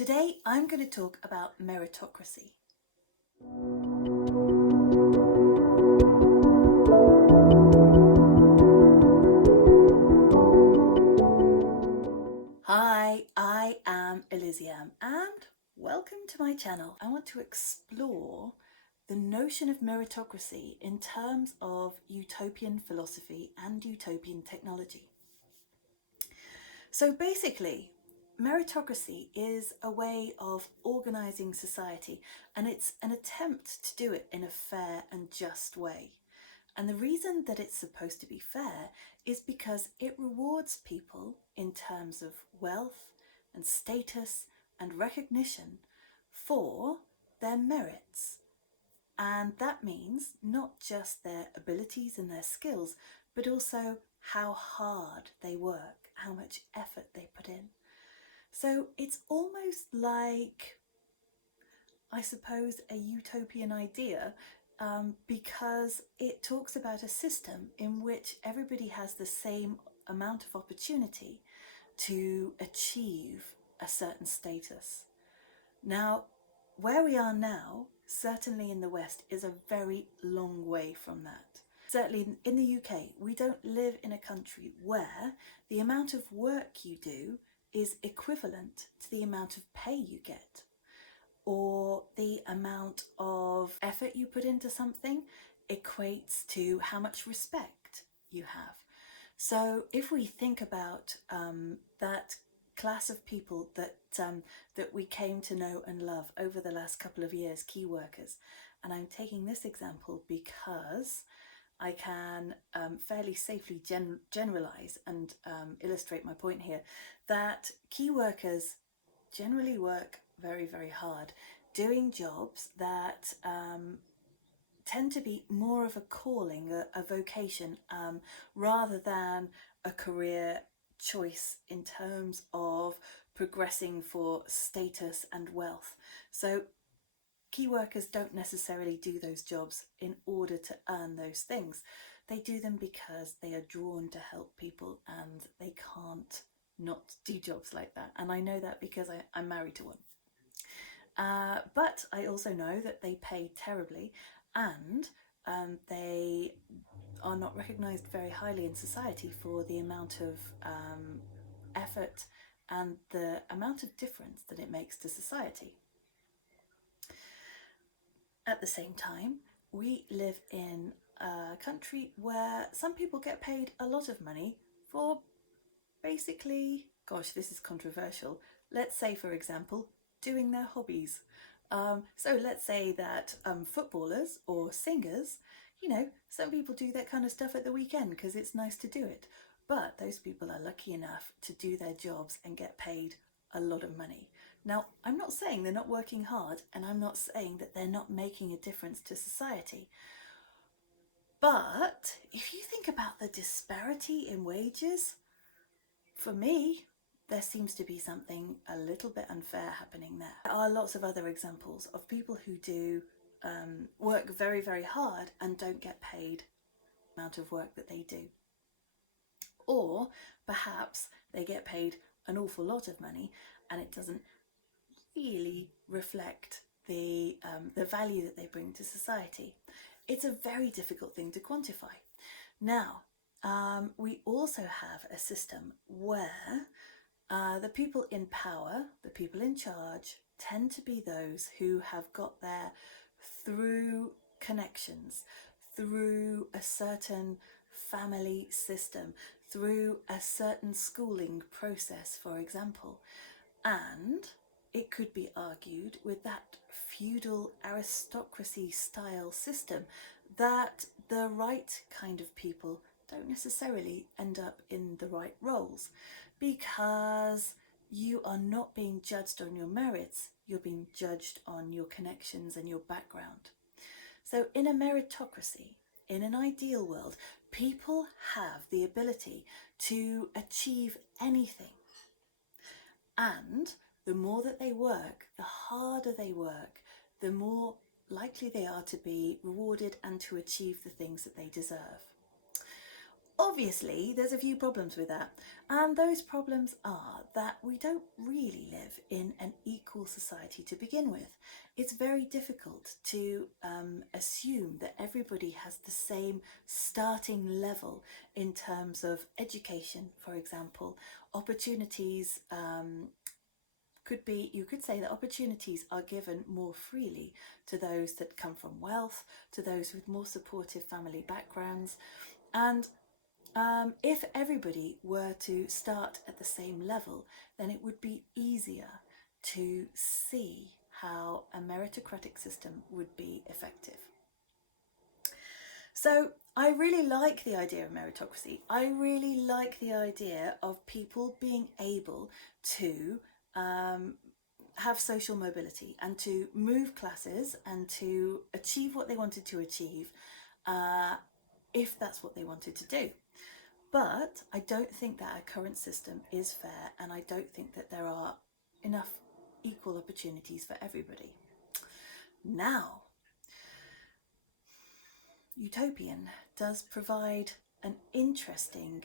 Today I'm going to talk about meritocracy. Hi, I am Elysium and welcome to my channel. I want to explore the notion of meritocracy in terms of utopian philosophy and utopian technology. So basically, meritocracy is a way of organising society, and it's an attempt to do it in a fair and just way. And the reason that it's supposed to be fair is because it rewards people in terms of wealth and status and recognition for their merits. And that means not just their abilities and their skills, but also how hard they work, how much effort they put in. So it's almost like, I suppose, a utopian idea, because it talks about a system in which everybody has the same amount of opportunity to achieve a certain status. Now, where we are now, certainly in the West, is a very long way from that. Certainly in the UK, we don't live in a country where the amount of work you do is equivalent to the amount of pay you get, or the amount of effort you put into something equates to how much respect you have. So if we think about that class of people that we came to know and love over the last couple of years, key workers, and I'm taking this example because I can fairly safely generalize and illustrate my point here, that key workers generally work very, very hard, doing jobs that tend to be more of a calling, a vocation, rather than a career choice in terms of progressing for status and wealth. So key workers don't necessarily do those jobs in order to earn those things. They do them because they are drawn to help people and they can't not do jobs like that. And I know that because I'm married to one. But I also know that they pay terribly, and they are not recognised very highly in society for the amount of effort and the amount of difference that it makes to society. At the same time, we live in a country where some people get paid a lot of money for basically, gosh, this is controversial. Let's say, for example, doing their hobbies. So let's say that footballers or singers, some people do that kind of stuff at the weekend because it's nice to do it. But those people are lucky enough to do their jobs and get paid a lot of money. Now, I'm not saying they're not working hard, and I'm not saying that they're not making a difference to society. But if you think about the disparity in wages, for me, there seems to be something a little bit unfair happening there. There are lots of other examples of people who do work very, very hard and don't get paid the amount of work that they do. Or perhaps they get paid an awful lot of money and it doesn't really reflect the value that they bring to society. It's a very difficult thing to quantify. Now, we also have a system where the people in power, the people in charge, tend to be those who have got there through connections, through a certain family system, through a certain schooling process, for example. And it could be argued with that feudal aristocracy style system that the right kind of people don't necessarily end up in the right roles, because you are not being judged on your merits, you're being judged on your connections and your background. So in a meritocracy, in an ideal world, people have the ability to achieve anything. And the more that they work, the harder they work, the more likely they are to be rewarded and to achieve the things that they deserve. Obviously, there's a few problems with that, and those problems are that we don't really live in an equal equal society to begin with. It's very difficult to assume that everybody has the same starting level in terms of education, for example. Opportunities you could say that opportunities are given more freely to those that come from wealth, to those with more supportive family backgrounds. And if everybody were to start at the same level, then it would be easier to see how a meritocratic system would be effective. So I really like the idea of meritocracy. I really like the idea of people being able to have social mobility and to move classes and to achieve what they wanted to achieve if that's what they wanted to do. But I don't think that our current system is fair, and I don't think that there are enough equal opportunities for everybody. Now, YouTopian does provide an interesting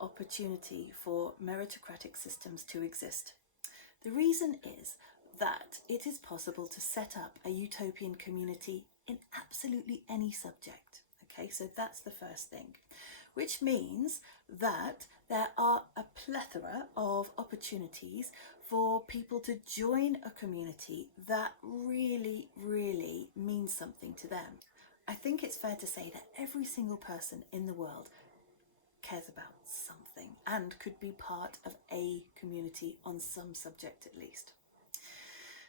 opportunity for meritocratic systems to exist. The reason is that it is possible to set up a utopian community in absolutely any subject. Okay, so that's the first thing, which means that there are a plethora of opportunities for people to join a community that really, really means something to them. I think it's fair to say that every single person in the world cares about something and could be part of a community on some subject at least.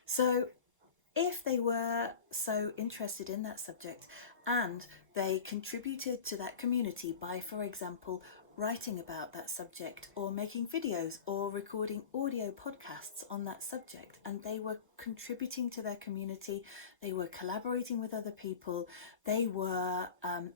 So if they were so interested in that subject and they contributed to that community by, for example, writing about that subject or making videos or recording audio podcasts on that subject, and they were contributing to their community, they were collaborating with other people, they were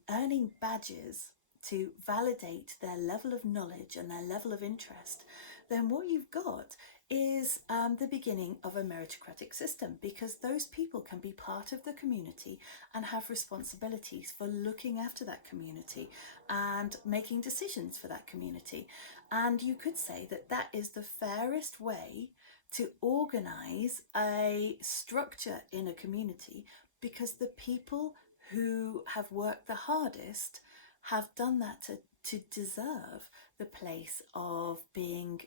earning badges to validate their level of knowledge and their level of interest, then what you've got is the beginning of a meritocratic system, because those people can be part of the community and have responsibilities for looking after that community and making decisions for that community. And you could say that that is the fairest way to organize a structure in a community, because the people who have worked the hardest have done that to deserve the place of being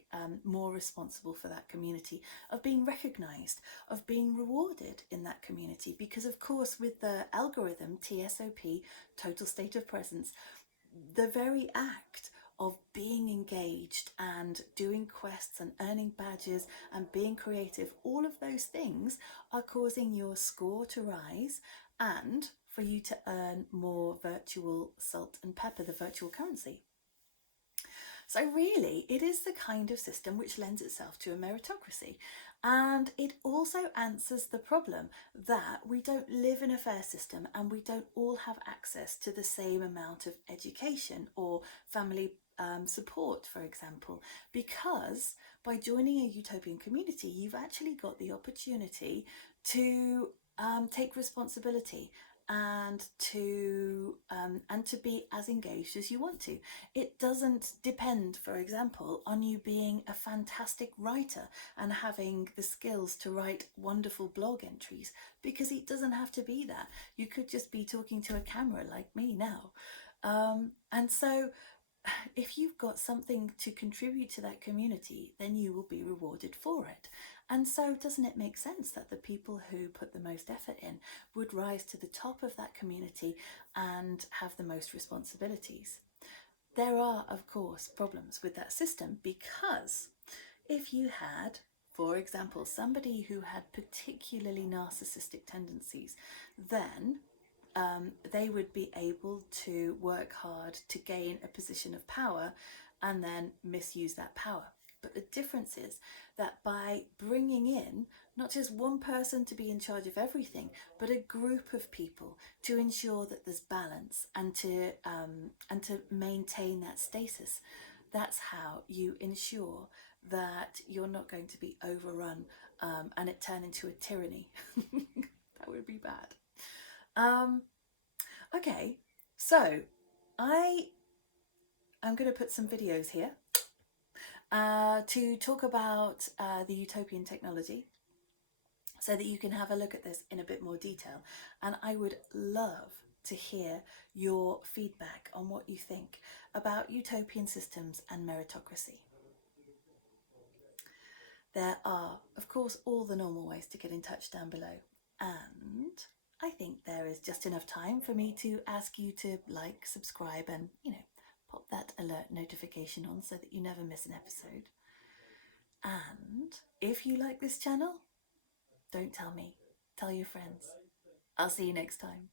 more responsible for that community, of being recognised, of being rewarded in that community. Because of course, with the algorithm TSOP, total state of presence, the very act of being engaged and doing quests and earning badges and being creative, all of those things are causing your score to rise and for you to earn more virtual salt and pepper, the virtual currency. So really, it is the kind of system which lends itself to a meritocracy. And it also answers the problem that we don't live in a fair system and we don't all have access to the same amount of education or family support, for example, because by joining a utopian community, you've actually got the opportunity to take responsibility and to be as engaged as you want to. It doesn't depend, for example, on you being a fantastic writer and having the skills to write wonderful blog entries, because it doesn't have to be that. You could just be talking to a camera like me now. And so if you've got something to contribute to that community, then you will be rewarded for it. And so doesn't it make sense that the people who put the most effort in would rise to the top of that community and have the most responsibilities? There are, of course, problems with that system, because if you had, for example, somebody who had particularly narcissistic tendencies, then they would be able to work hard to gain a position of power and then misuse that power. But the difference is that by bringing in not just one person to be in charge of everything, but a group of people to ensure that there's balance and to maintain that status, that's how you ensure that you're not going to be overrun and it turn into a tyranny. That would be bad. Okay, so I am going to put some videos here to talk about the utopian technology. so that you can have a look at this in a bit more detail. And I would love to hear your feedback on what you think about utopian systems and meritocracy. There are, of course, all the normal ways to get in touch down below. And I think there is just enough time for me to ask you to like, subscribe, and, pop that alert notification on so that you never miss an episode. And if you like this channel, don't tell me, tell your friends. I'll see you next time.